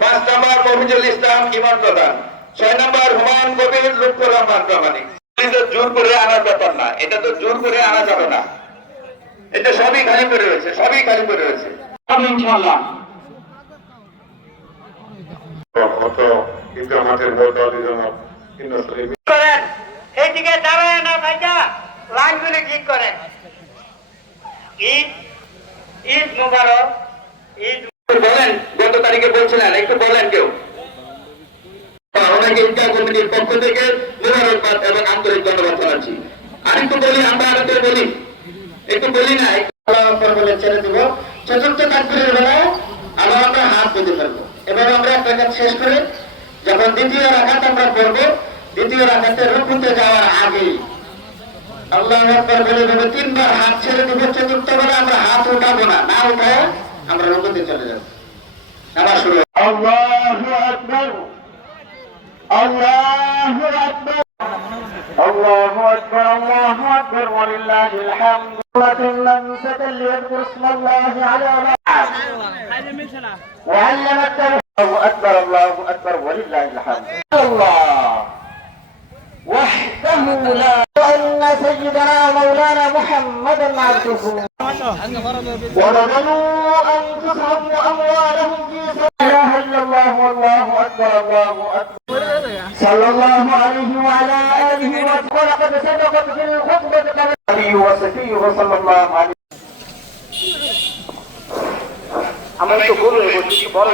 পাঁচ নম্বর মফিজুল ইসলাম ইমান প্রধান, 6 নম্বর হুমায়ুন কবির লুৎফর রহমান প্রামাণিক। জোর করে আনার ব্যাপার না, এটা তো জোর করে আনা যাবে না, এটা সবই খালি করে রয়েছে, সবই খালি করে রয়েছে ইনশাআল্লাহ। এইদিকে দাঁড়ায় না ভাইটা, লাইনগুলো ঠিক করেন। ঈদ ঈদ মুবারক। ঈদ বলেন, গত তারিখে বলছিলেন, একটু বলেন কেউ। অনেকে ঈদগাহ কমিটির পক্ষ থেকে মুবারকবাদ এবং আন্তরিক ধন্যবাদ জানাচ্ছি। আর একটু বলি, আমরা আরো বলি, একটু বলি না, বলে ছেড়ে দেবো। চতুর্থ তাকবীরের বেলায় আবার আমরা হাত বেঁধে ফেলবো এবং আমরা একটা কাজ শেষ করে যখন দ্বিতীয় রাকাত আমরা করবো, দ্বিতীয় রাকাতে রুকুতে যাওয়ার আগে আল্লাহু আকবার বলে বলে 3 বার হাত ছেড়ে দেব। চতুর্থ বেলা আমরা হাত উঠাবো না, না উঠায় আমরা রুকুতে চলে যাব। নামাজ শুরু। আল্লাহু আকবার, আল্লাহু আকবার, আল্লাহু আকবার, আল্লাহু আকবার ওয়ালিল্লাহিল হামদ। لم يستدل يذكر اسم الله على ما وعلم الله اكبر، الله اكبر ولله الحمد. الله وحده لا ان سيدنا مولانا محمدا عبده ورضوا انفسهم واموالهم في سبيل لا اله الا الله والله اكبر، الله اكبر صلى الله عليه وعلى اله وصحبه. ولقد سبقت في الخطبه النبي وصفيه صلى الله عليه وسلم. আমরা তো বলবো বড়